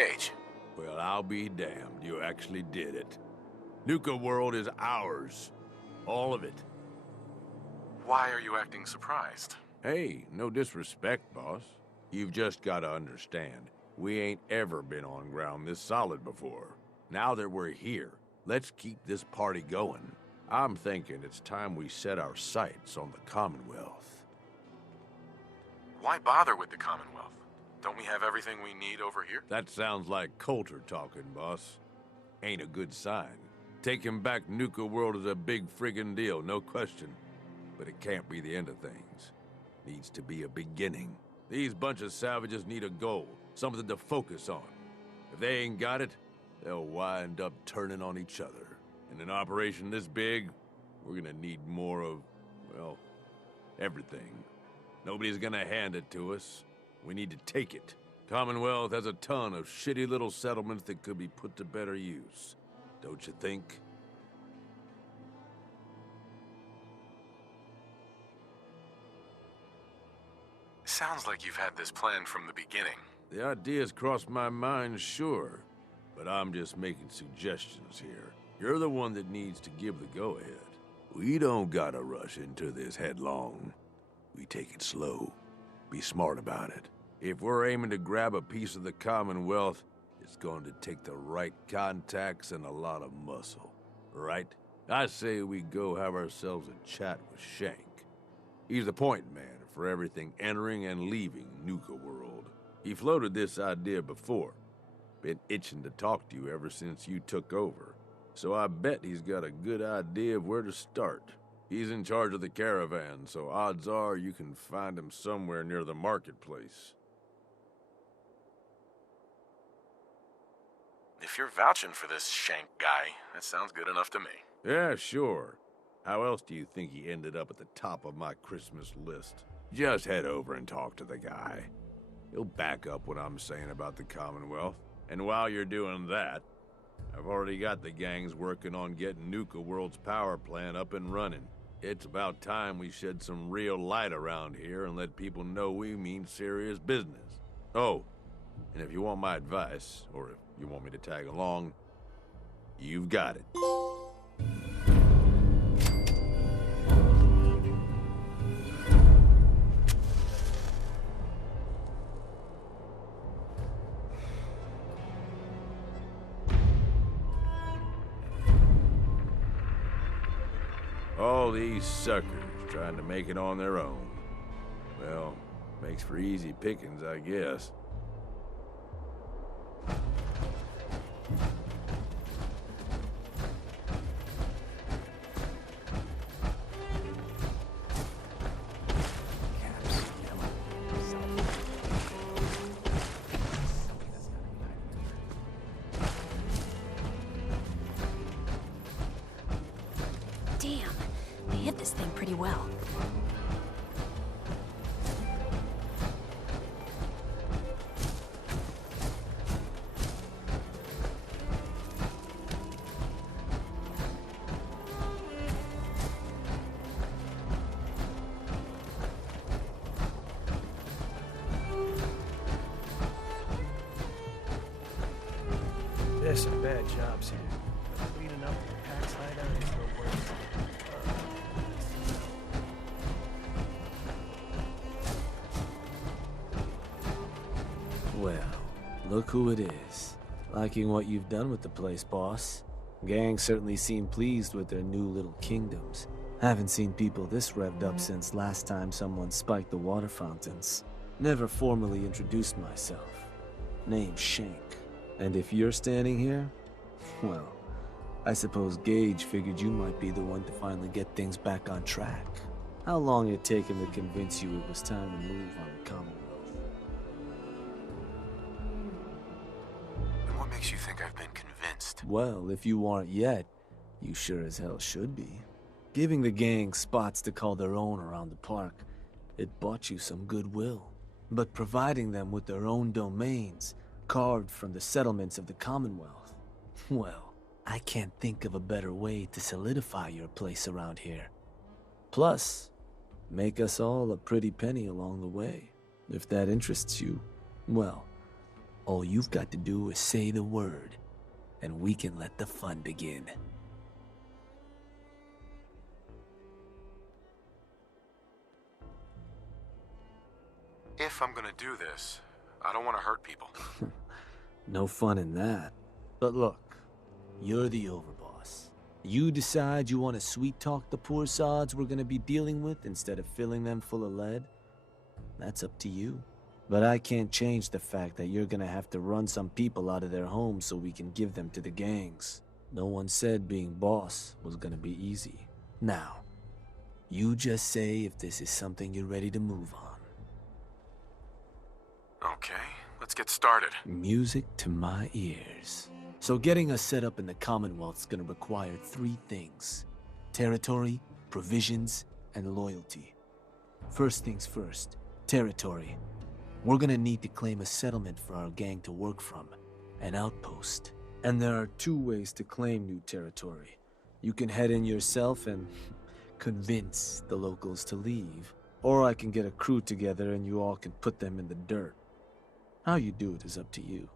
Gage. Well, I'll be damned. You actually did it. NUKA World is ours. All of it. Why are you acting surprised? Hey, no disrespect, boss. You've just gotta understand. We ain't ever been on ground this solid before. Now that we're here, let's keep this party going. I'm thinking it's time we set our sights on the Commonwealth. Why bother with the Commonwealth? Don't we have everything we need over here? That sounds like Coulter talking, boss. Ain't a good sign. Taking back NUKA World is a big friggin' deal, no question. But it can't be the end of things. Needs to be a beginning. These bunch of savages need a goal, something to focus on. If they ain't got it, they'll wind up turning on each other. In an operation this big, we're gonna need more of, well, everything. Nobody's gonna hand it to us. We need to take it. Commonwealth has a ton of shitty little settlements that could be put to better use. Don't you think? Sounds like you've had this plan from the beginning. The idea's crossed my mind, sure. But I'm just making suggestions here. You're the one that needs to give the go-ahead. We don't gotta rush into this headlong. We take it slow. Be smart about it. If we're aiming to grab a piece of the Commonwealth, it's going to take the right contacts and a lot of muscle. Right? I say we go have ourselves a chat with Shank. He's the point man for everything entering and leaving NUKA World. He floated this idea before. Been itching to talk to you ever since you took over. So I bet he's got a good idea of where to start. He's in charge of the caravan, so odds are you can find him somewhere near the marketplace. If you're vouching for this Shank guy, that sounds good enough to me. Yeah, sure. How else do you think he ended up at the top of my Christmas list? Just head over and talk to the guy. He'll back up what I'm saying about the Commonwealth. And while you're doing that, I've already got the gangs working on getting NUKA World's power plant up and running. It's about time we shed some real light around here and let people know we mean serious business. Oh, and if you want my advice, or if you want me to tag along, you've got it. All these suckers trying to make it on their own. Well, makes for easy pickings, I guess. Damn, they hit this thing pretty well. There's some bad jobs here. Cleaning up the Pax hideout is the worst. Well, look who it is. Liking what you've done with the place, boss. Gang certainly seem pleased with their new little kingdoms. Haven't seen people this revved up since last time someone spiked the water fountains. Never formally introduced myself. Name's Shank. And if you're standing here, well, I suppose Gage figured you might be the one to finally get things back on track. How long did it take him to convince you it was time to move on the Commonwealth? And what makes you think I've been convinced? Well, if you aren't yet, you sure as hell should be. Giving the gang spots to call their own around the park, it bought you some goodwill. But providing them with their own domains, carved from the settlements of the Commonwealth, well, I can't think of a better way to solidify your place around here. Plus, make us all a pretty penny along the way. If that interests you, well, All you've got to do is say the word, and we can let the fun begin. If I'm gonna do this, I don't want to hurt people. No fun in that. But look, you're the overboss. You decide you want to sweet-talk the poor sods we're gonna be dealing with instead of filling them full of lead? That's up to you. But I can't change the fact that you're gonna have to run some people out of their homes so we can give them to the gangs. No one said being boss was gonna be easy. Now, you just say if this is something you're ready to move on. Okay, let's get started. Music to my ears. So getting us set up in the Commonwealth's gonna require 3 things: territory, provisions, and loyalty. First things first, territory. We're gonna need to claim a settlement for our gang to work from, an outpost. And there are 2 ways to claim new territory. You can head in yourself and convince the locals to leave, or I can get a crew together and you all can put them in the dirt. How you do it is up to you.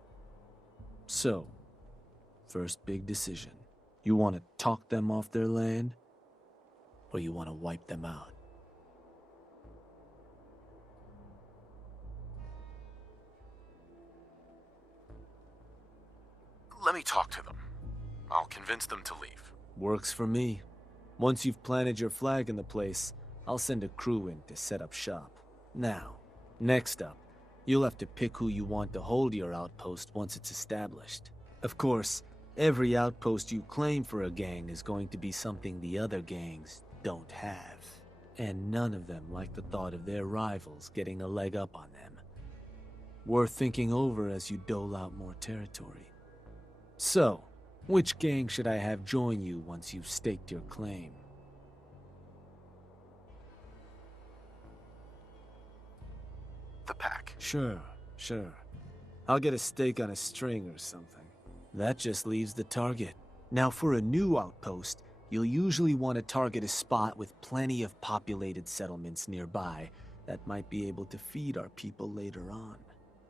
So, first big decision. You want to talk them off their land, or you want to wipe them out? Let me talk to them. I'll convince them to leave. Works for me. Once you've planted your flag in the place, I'll send a crew in to set up shop. Now, next up, you'll have to pick who you want to hold your outpost once it's established. Of course, every outpost you claim for a gang is going to be something the other gangs don't have. And none of them like the thought of their rivals getting a leg up on them. Worth thinking over as you dole out more territory. So, which gang should I have join you once you've staked your claim? The pack. Sure. I'll get a stake on a string or something. That just leaves the target. Now for a new outpost, you'll usually want to target a spot with plenty of populated settlements nearby that might be able to feed our people later on.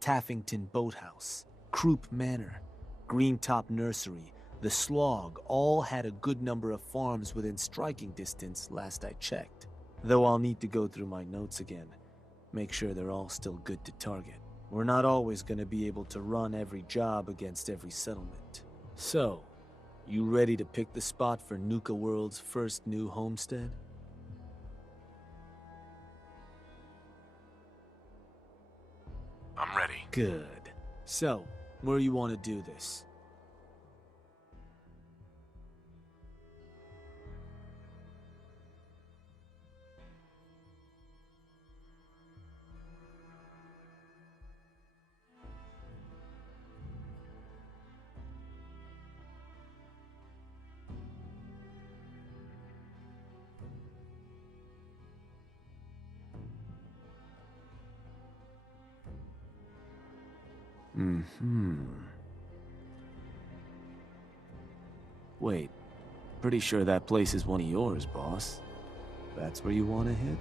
Taffington Boathouse, Croup Manor, Greentop Nursery, the Slog all had a good number of farms within striking distance last I checked. Though I'll need to go through my notes again. Make sure they're all still good to target. We're not always going to be able to run every job against every settlement. So, you ready to pick the spot for NUKA World's first new homestead? I'm ready. Good. So, where you want to do this? Wait, pretty sure that place is one of yours, boss. That's where you want to hit?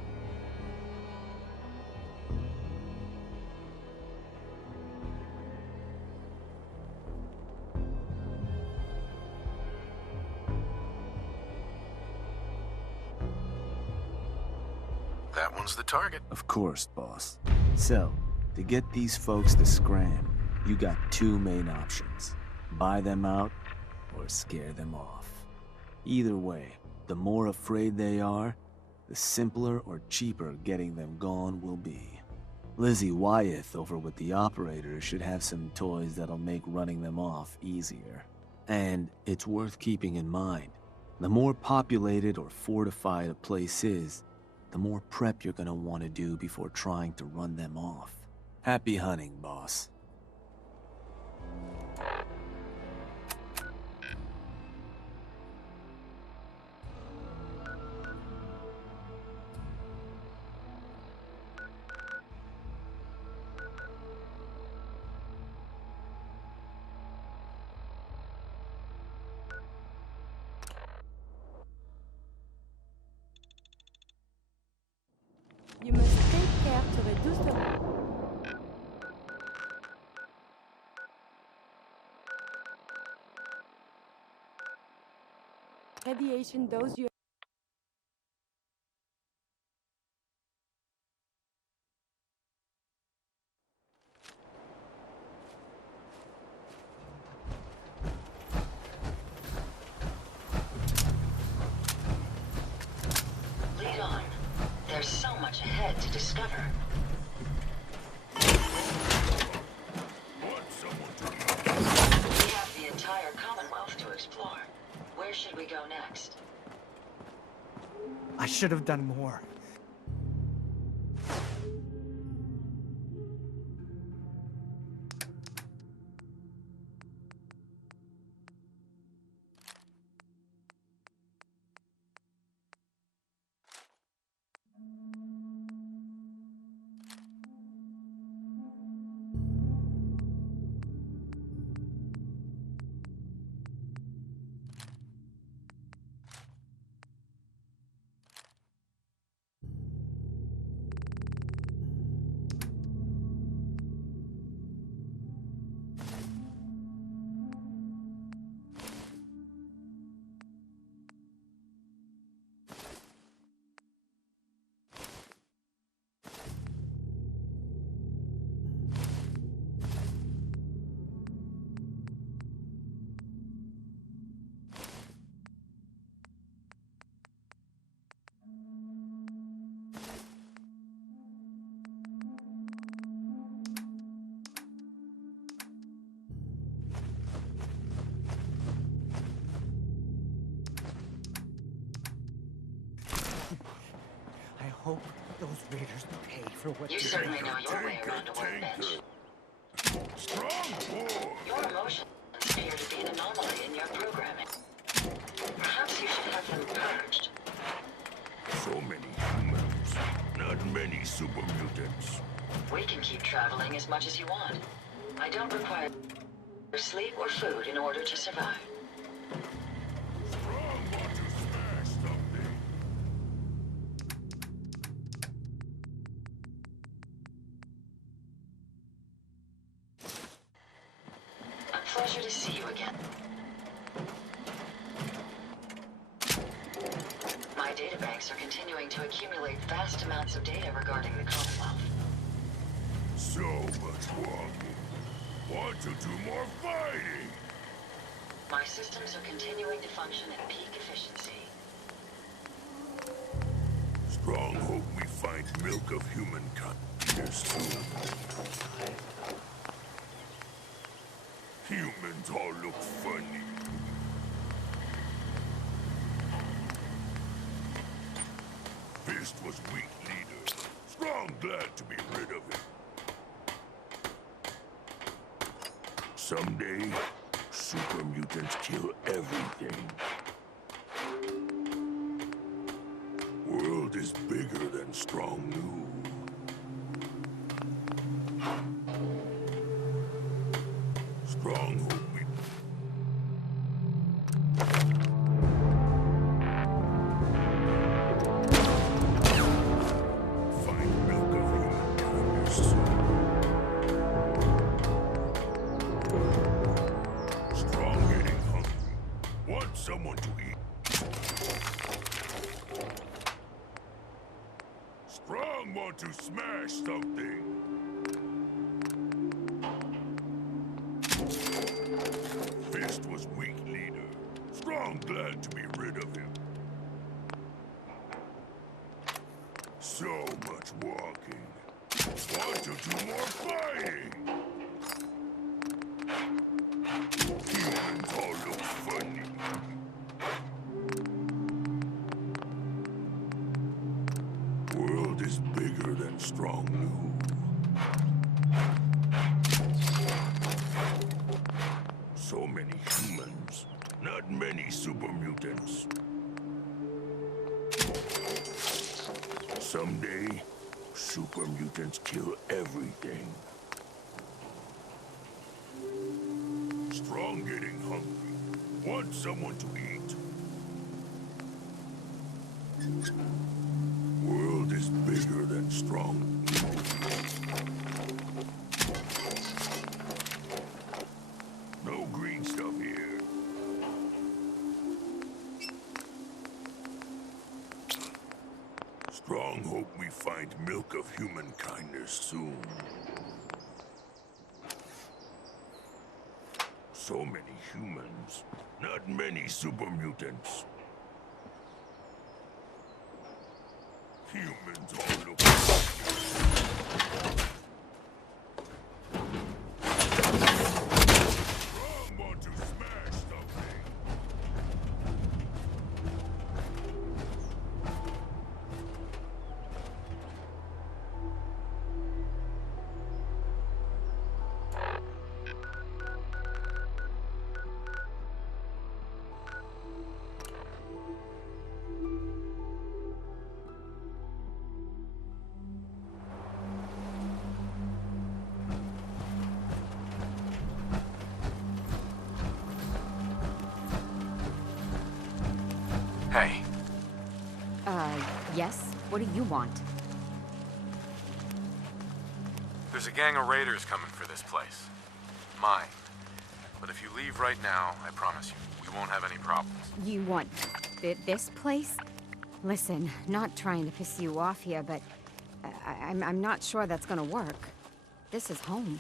That one's the target. Of course, boss. So, to get these folks to scram, you got 2 main options. Buy them out, or scare them off. Either way, the more afraid they are, the simpler or cheaper getting them gone will be. Lizzie Wyeth over with the operators should have some toys that'll make running them off easier. And it's worth keeping in mind, the more populated or fortified a place is, the more prep you're gonna want to do before trying to run them off. Happy hunting, boss. You must take care to reduce the... Radiation dose you. Lead on. There's so much ahead to discover. We have the entire Commonwealth to explore. Where should we go next? I should have done more. I hope those raiders pay for what You certainly know your way around a workbench. Your emotions appear to be an anomaly in your programming. Perhaps you should have them purged. So many humans, not many super mutants. We can keep traveling as much as you want. I don't require sleep or food in order to survive. Strong want to smash something. A pleasure to see you again. My databanks are continuing to accumulate vast amounts of data regarding the Commonwealth. So much walking. Want to do more fighting? My systems are continuing to function at peak efficiency. Strong hope we find milk of humankind here soon. Humans all look funny. Fist was weak leader. Strong glad to be rid of him. Someday, super mutants kill everything. World is bigger than Strong knew. Strong hope we... Find milk of humankind soon. Strong getting hungry. Want someone to eat. Strong want to smash something. Fist was weak leader. Strong glad to be rid of him. So much walking. Want to do more fighting. Humans all look funny. World is bigger than Strong knew. So many humans, not many super mutants. Someday, super mutants kill everything. Strong getting hungry. Want someone to eat. World is bigger than Strong. No green stuff here. hope we find milk of human kindness soon. So many humans, not many super mutants. Humans all look I want to smash something. Hey, Yes? What do you want? there's a gang of raiders coming for this place. Mine. But if you leave right now, I promise you, we won't have any problems. You want this place? Listen, not trying to piss you off here, but I'm not sure that's gonna work. This is home.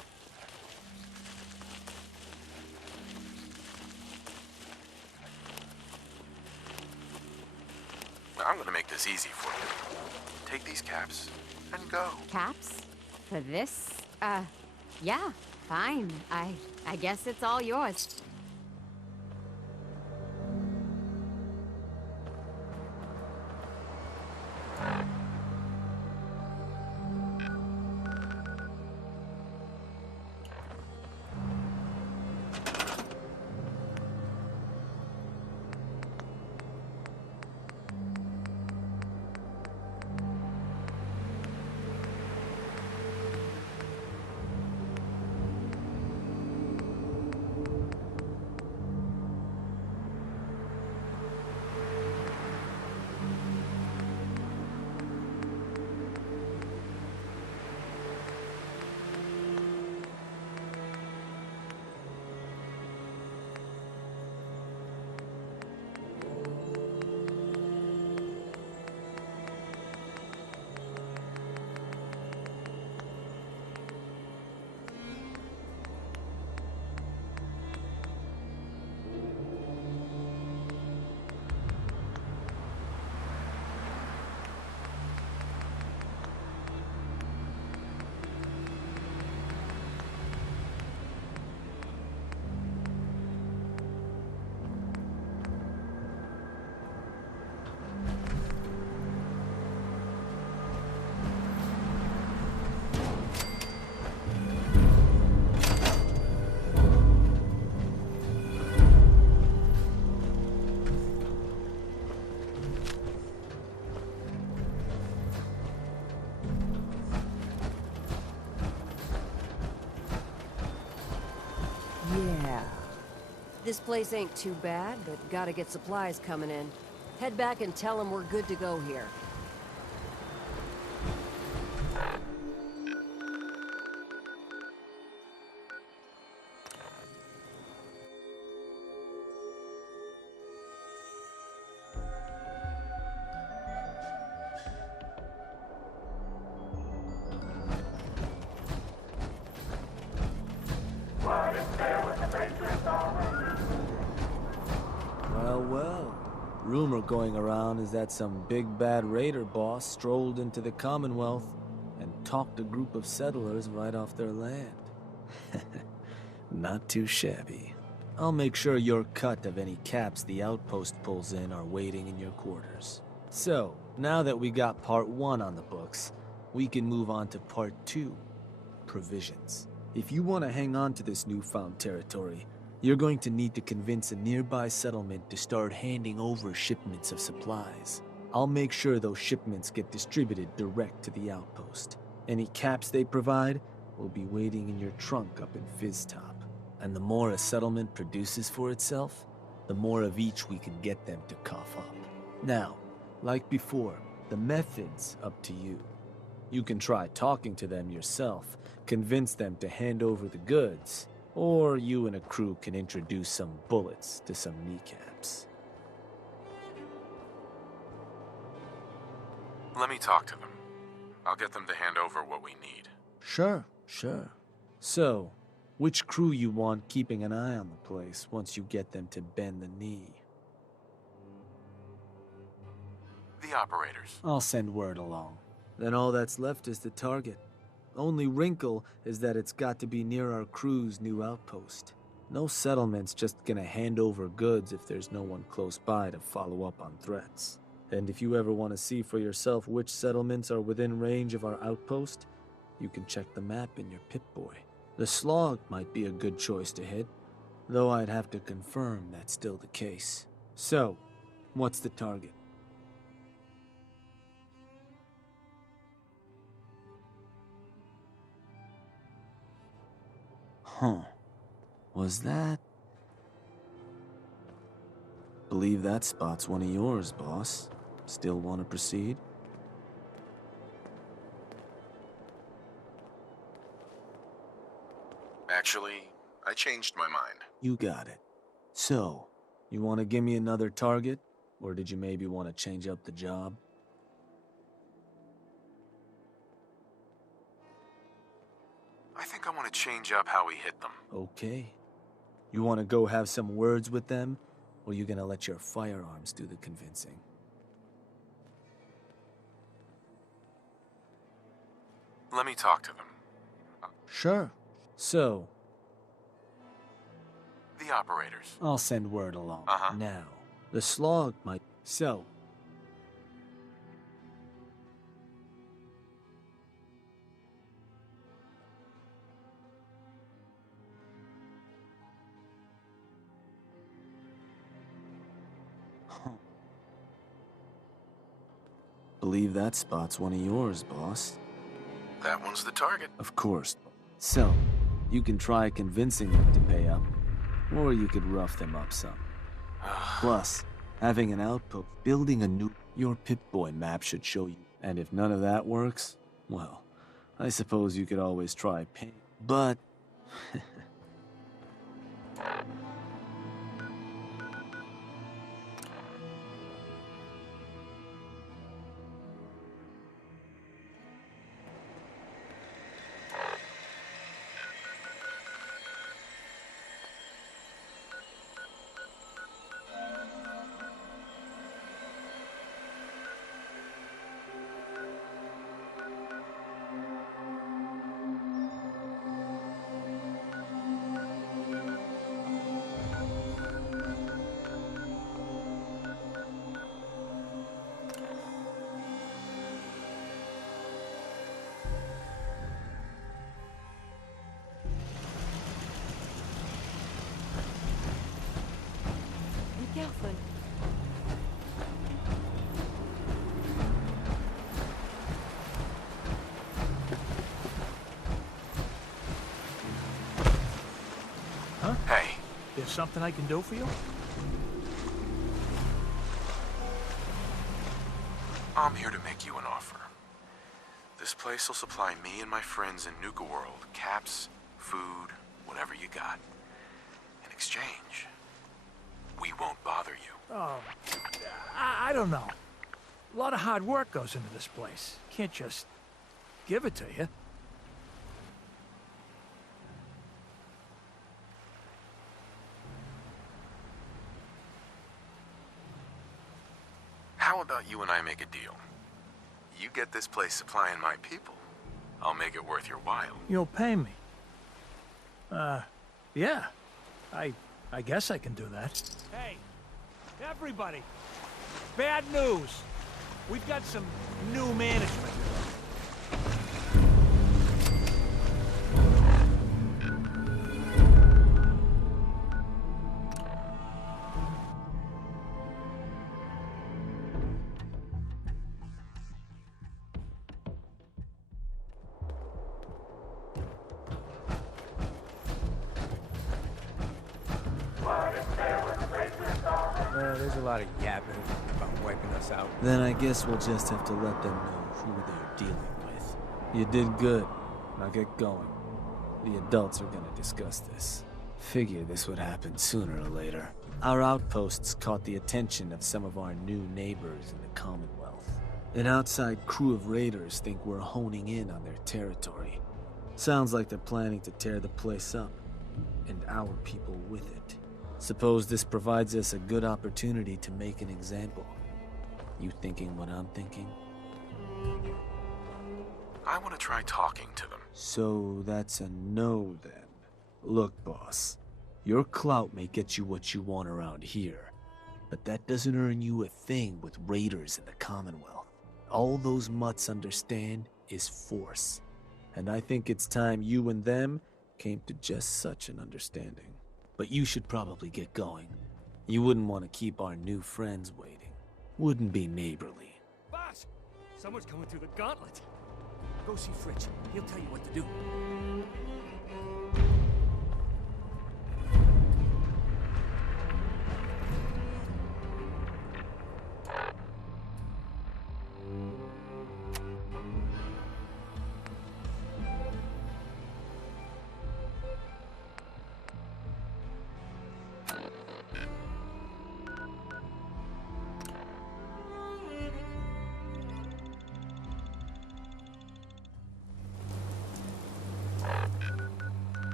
I'm gonna make this easy for you. Take these caps and go. Caps? For this? Yeah, fine. I guess it's all yours. Yeah. This place ain't too bad, but gotta get supplies coming in. Head back and tell them we're good to go here. Well. Rumor going around is that some big bad raider boss strolled into the Commonwealth and talked a group of settlers right off their land. Not too shabby. I'll make sure your cut of any caps the outpost pulls in are waiting in your quarters. So, now that we got part 1 on the books, we can move on to part 2, provisions. If you want to hang on to this newfound territory, you're going to need to convince a nearby settlement to start handing over shipments of supplies. I'll make sure those shipments get distributed direct to the outpost. Any caps they provide will be waiting in your trunk up in Fizztop. And the more a settlement produces for itself, the more of each we can get them to cough up. Now, like before, the method's up to you. You can try talking to them yourself, convince them to hand over the goods, or you and a crew can introduce some bullets to some kneecaps. Let me talk to them. I'll get them to hand over what we need. Sure. So, which crew you want keeping an eye on the place once you get them to bend the knee? The operators. I'll send word along. Then all that's left is the target. Only wrinkle is that it's got to be near our crew's new outpost. No settlement's just gonna hand over goods if there's no one close by to follow up on threats. And if you ever want to see for yourself which settlements are within range of our outpost, you can check the map in your Pip-Boy. The Slog might be a good choice to hit, though I'd have to confirm that's still the case. So, what's the target? Huh. Was that? Believe that spot's one of yours, boss. Still want to proceed? Actually, I changed my mind. You got it. So, you want to give me another target? Or did you maybe want to change up the job? I think I want to change up how we hit them. Okay. You want to go have some words with them? Or you gonna let your firearms do the convincing? Let me talk to them. Sure. So, The operators. I'll send word along. Uh-huh. Now, the Slog might... So... Believe that spot's one of yours, boss. That one's the target. Of course. So, you can try convincing them to pay up, or you could rough them up some. Plus, having an outpost, building a new... Your Pip-Boy map should show you. And if none of that works, well, I suppose you could always try paying. But... Huh? Hey, There's something I can do for you? I'm here to make you an offer. This place will supply me and my friends in NUKA World caps, food, whatever you got. In exchange, we won't bother you. Oh, I don't know. A lot of hard work goes into this place. Can't just give it to you. How about you and I make a deal? You get this place supplying my people. I'll make it worth your while. You'll pay me. Yeah. I guess I can do that. Hey, everybody. Bad news. We've got some new management. There's a lot of yapping about wiping us out. Then I guess we'll just have to let them know who they're dealing with. You did good. Now get going. The adults are gonna discuss this. Figure this would happen sooner or later. Our outposts caught the attention of some of our new neighbors in the Commonwealth. An outside crew of raiders think we're honing in on their territory. Sounds like they're planning to tear the place up, and our people with it. Suppose this provides us a good opportunity to make an example. You thinking what I'm thinking? I want to try talking to them. So that's a no then. Look, boss. Your clout may get you what you want around here, but that doesn't earn you a thing with raiders in the Commonwealth. All those mutts understand is force, and I think it's time you and them came to just such an understanding. But you should probably get going. You wouldn't want to keep our new friends waiting. Wouldn't be neighborly. Boss! Someone's coming through the gauntlet. Go see Fritz. He'll tell you what to do.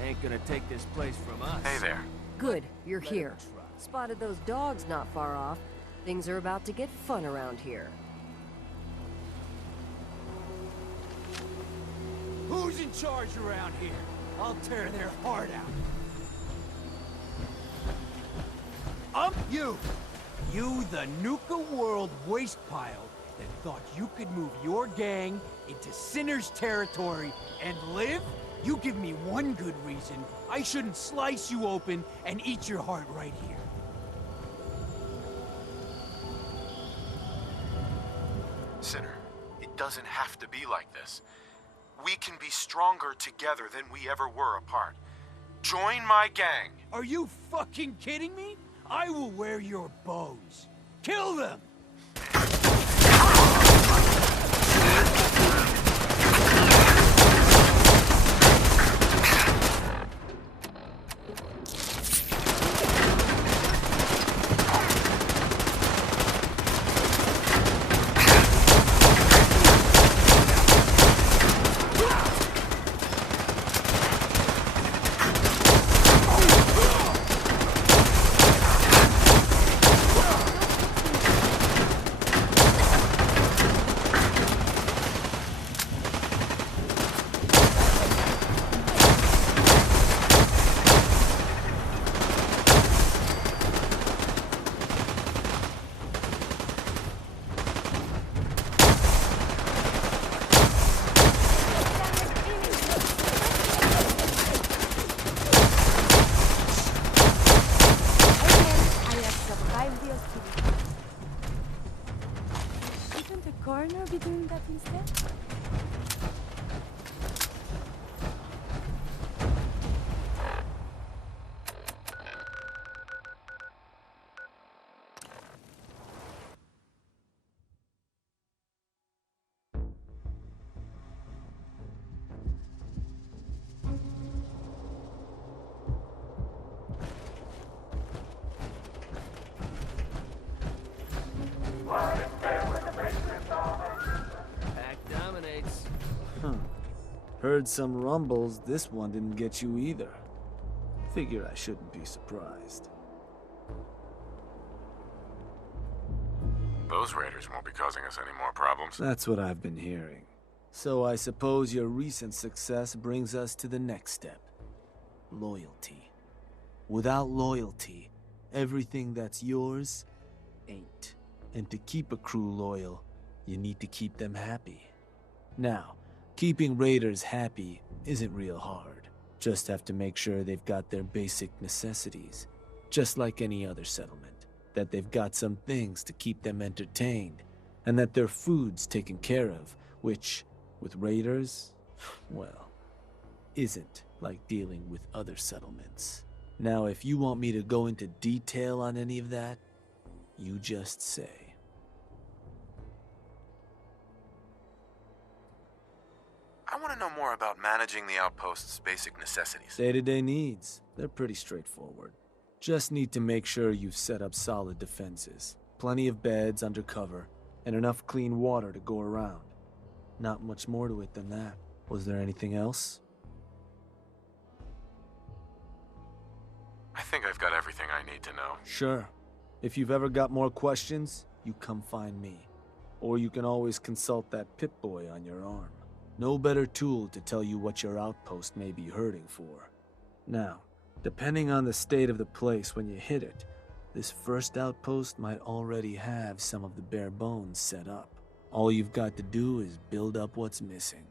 Ain't gonna take this place from us. Hey there. Good, you're here. Spotted those dogs not far off. Things are about to get fun around here. Who's in charge around here? I'll tear their heart out. You! You, the NUKA World waste pile that thought you could move your gang into Sinner's territory and live? You give me one good reason I shouldn't slice you open and eat your heart right here. Sinner, it doesn't have to be like this. We can be stronger together than we ever were apart. Join my gang. Are you fucking kidding me? I will wear your bones. Kill them! Shouldn't the coroner be doing that instead? Heard some rumbles, this one didn't get you either. Figure I shouldn't be surprised. Those raiders won't be causing us any more problems. That's what I've been hearing. So I suppose your recent success brings us to the next step. Loyalty. Without loyalty, everything that's yours ain't. And to keep a crew loyal, you need to keep them happy. Now, keeping raiders happy isn't real hard. Just have to make sure they've got their basic necessities, just like any other settlement. That they've got some things to keep them entertained, and that their food's taken care of, which, with raiders, well, isn't like dealing with other settlements. Now, if you want me to go into detail on any of that, you just say. I want to know more about managing the outpost's basic necessities. Day-to-day needs, they're pretty straightforward. Just need to make sure you've set up solid defenses, plenty of beds under cover, and enough clean water to go around. Not much more to it than that. Was there anything else? I think I've got everything I need to know. Sure. If you've ever got more questions, you come find me. Or you can always consult that Pip-Boy on your arm. No better tool to tell you what your outpost may be hurting for. Now, depending on the state of the place when you hit it, this first outpost might already have some of the bare bones set up. All you've got to do is build up what's missing.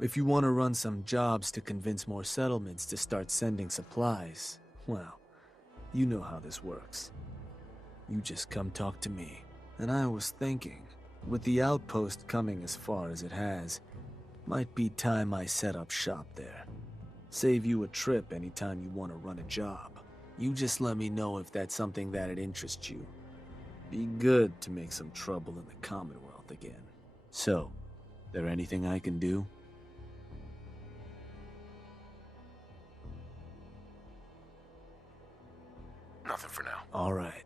If you want to run some jobs to convince more settlements to start sending supplies, well, you know how this works. You just come talk to me. And I was thinking, with the outpost coming as far as it has, might be time I set up shop there. Save you a trip anytime you want to run a job. You just let me know if that's something that'd interest you. Be good to make some trouble in the Commonwealth again. So, there anything I can do? Nothing for now. All right.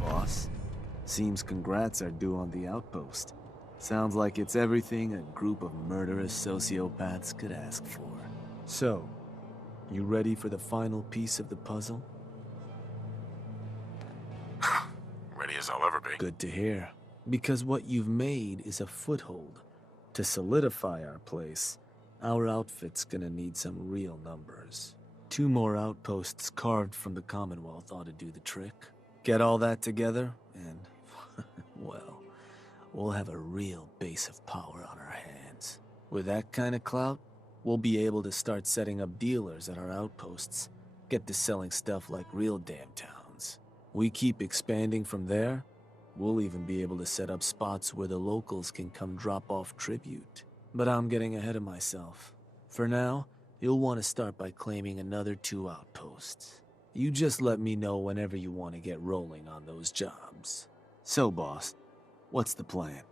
Boss, seems congrats are due on the outpost. Sounds like it's everything a group of murderous sociopaths could ask for. So, you ready for the final piece of the puzzle? Ready as I'll ever be. Good to hear. Because what you've made is a foothold. To solidify our place, our outfit's gonna need some real numbers. 2 more outposts carved from the Commonwealth ought to do the trick. Get all that together, and, well, we'll have a real base of power on our hands. With that kind of clout, we'll be able to start setting up dealers at our outposts, get to selling stuff like real damn towns. We keep expanding from there, we'll even be able to set up spots where the locals can come drop off tribute. But I'm getting ahead of myself. For now, you'll want to start by claiming another 2 outposts. You just let me know whenever you want to get rolling on those jobs. So, boss, what's the plan?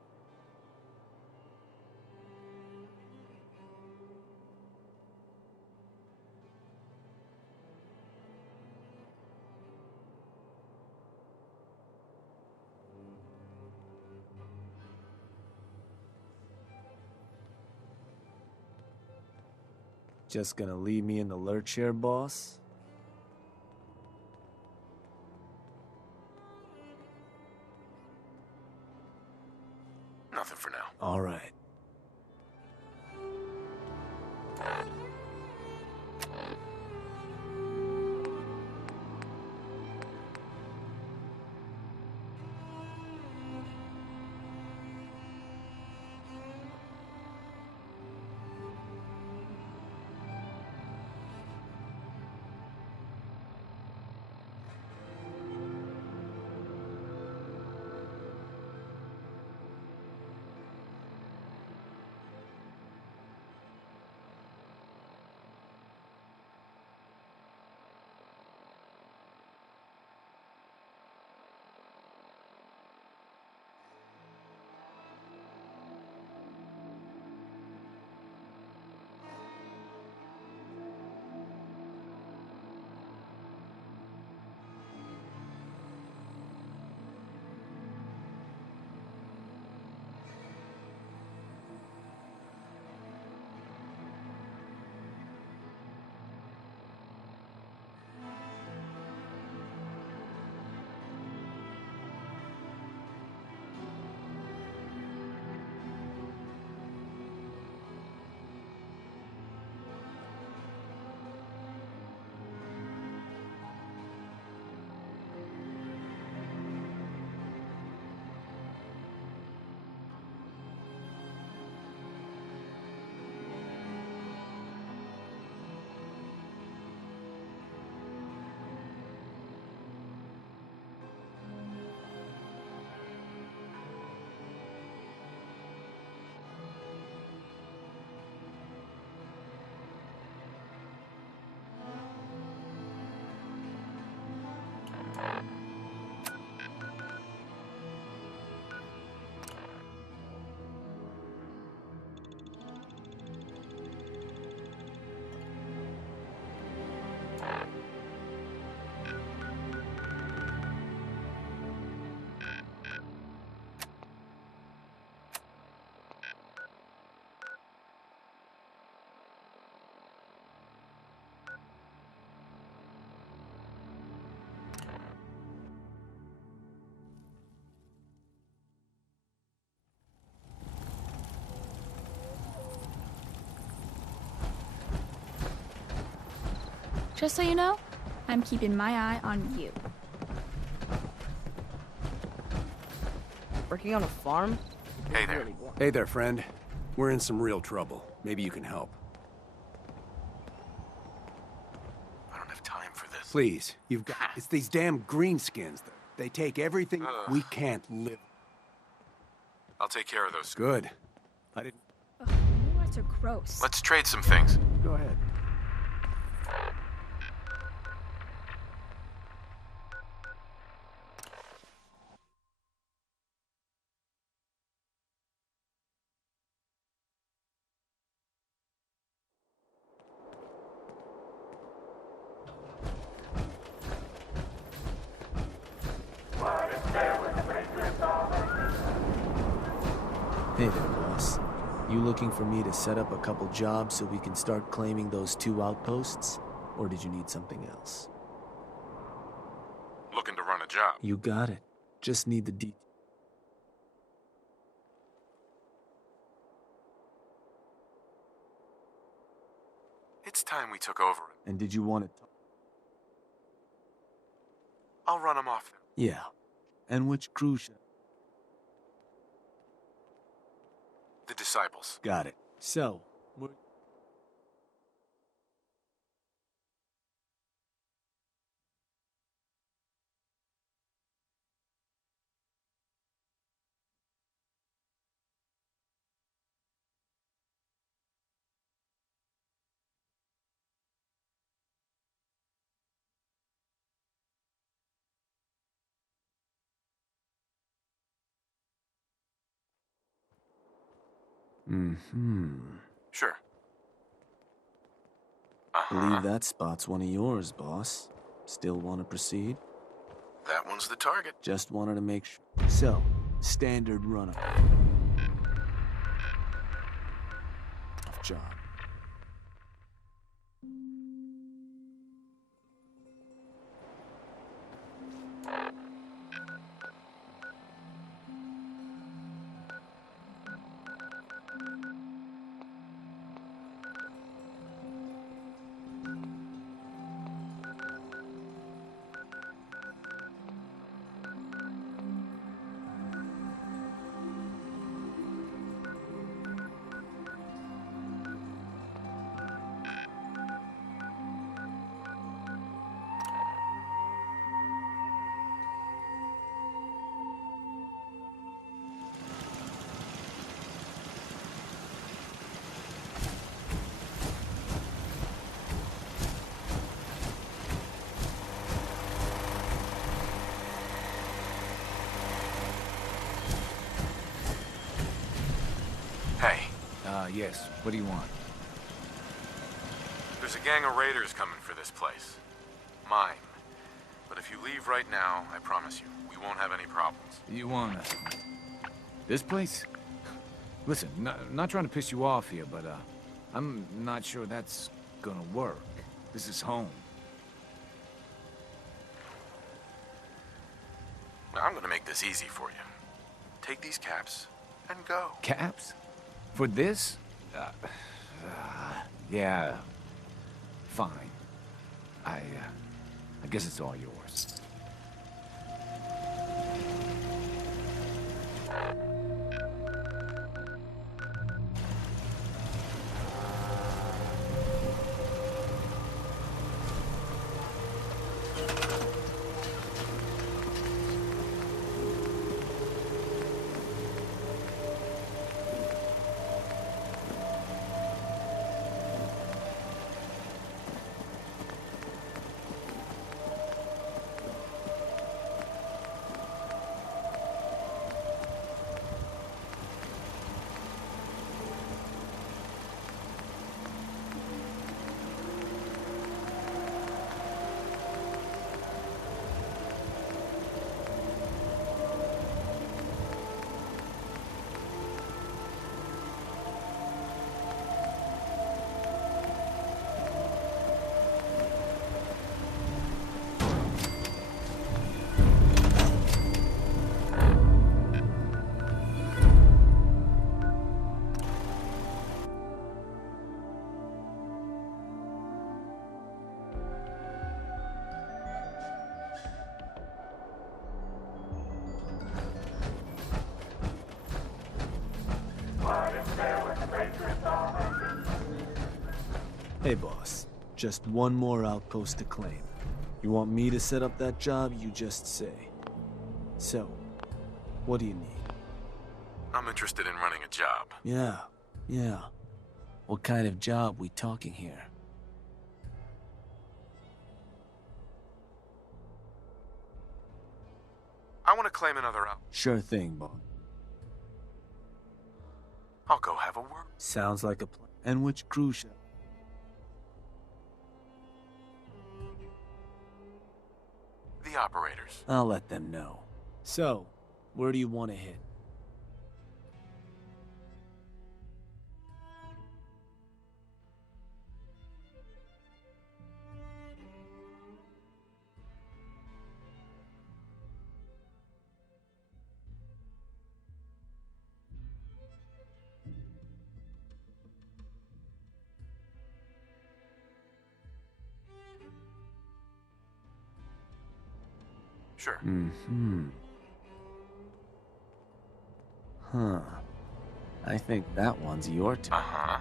Just gonna leave me in the lurch here, boss? Nothing for now. All right. Just so you know, I'm keeping my eye on you. Working on a farm? Hey there. Hey there, friend. We're in some real trouble. Maybe you can help. I don't have time for this. Please, you've got... It's these damn greenskins. They take everything... We can't live. I'll take care of those. Good. I didn't... Ugh, you guys are gross. Let's trade some things. Go ahead. Hey there, boss. You looking for me to set up a couple jobs so we can start claiming those 2 outposts? Or did you need something else? Looking to run a job. You got it. Just need the details. It's time we took over. And did you want it? I'll run them off them. Yeah. And which crew should... The Disciples. Got it. So, we're... Sure. Believe that spot's one of yours, boss. Still want to proceed? That one's the target. Just wanted to make sure. So, standard run-up. Job. Hey, Yes. What do you want? there's a gang of raiders coming for this place. Mine. But if you leave right now, I promise you, we won't have any problems. You want this place? Listen, not trying to piss you off here, but I'm not sure that's gonna work. This is home. Now, I'm gonna make this easy for you. Take these caps and go. Caps? For this? Yeah. Fine. I guess it's all yours. Hey, boss. Just one more outpost to claim. You want me to set up that job, you just say. So, what do you need? I'm interested in running a job. Yeah. What kind of job we talking here? I want to claim another out. Sure thing, boss. I'll go have a word. Sounds like a plan. And which cruise ship? The operators. I'll let them know. So, where do you want to hit? Sure. Huh. I think that one's your turn. Uh-huh.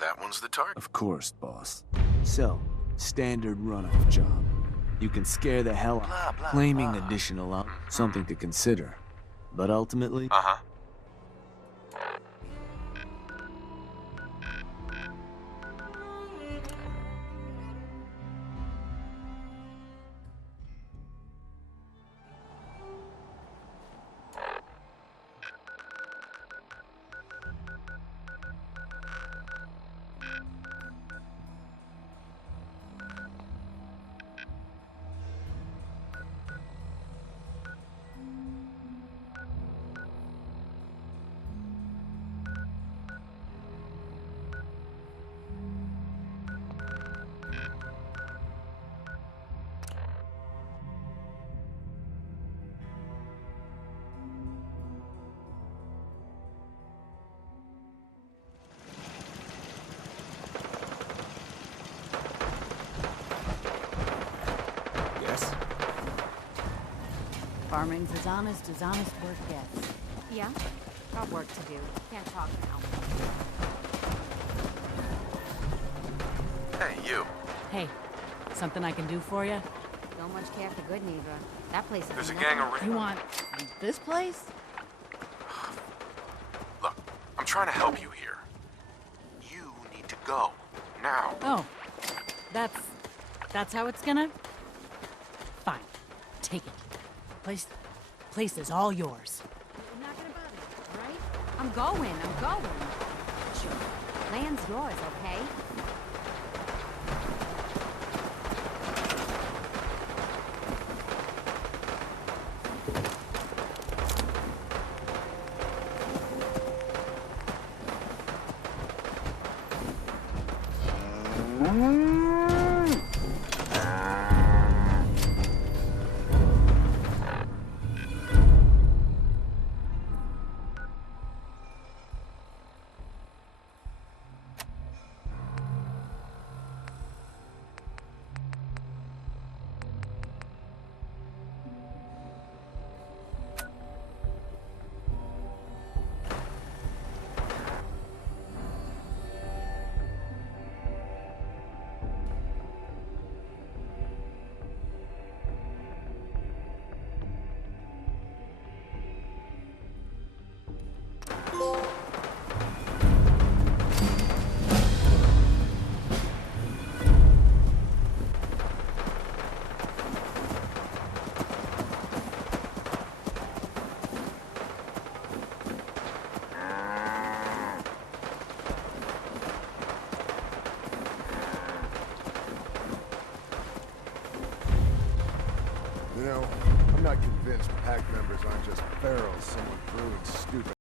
That one's the target. Of course, boss. So, standard runoff job. You can scare the hell out of claiming additional out. Something to consider. But ultimately... Uh-huh. Farming's as honest work gets. Yeah? Got work to do. Can't talk now. Hey, you. Hey, something I can do for you? Don't much care for good, Neva. That place is There's a nothing. gang of... You want this place? Look, I'm trying to help you here. You need to go. Now. Oh, that's how it's gonna? Fine, take it. Place is all yours. You're not gonna bother me, all right? I'm going. Sure. Land's yours, okay? You know, I'm not convinced pack members aren't just ferals someone threw in stupid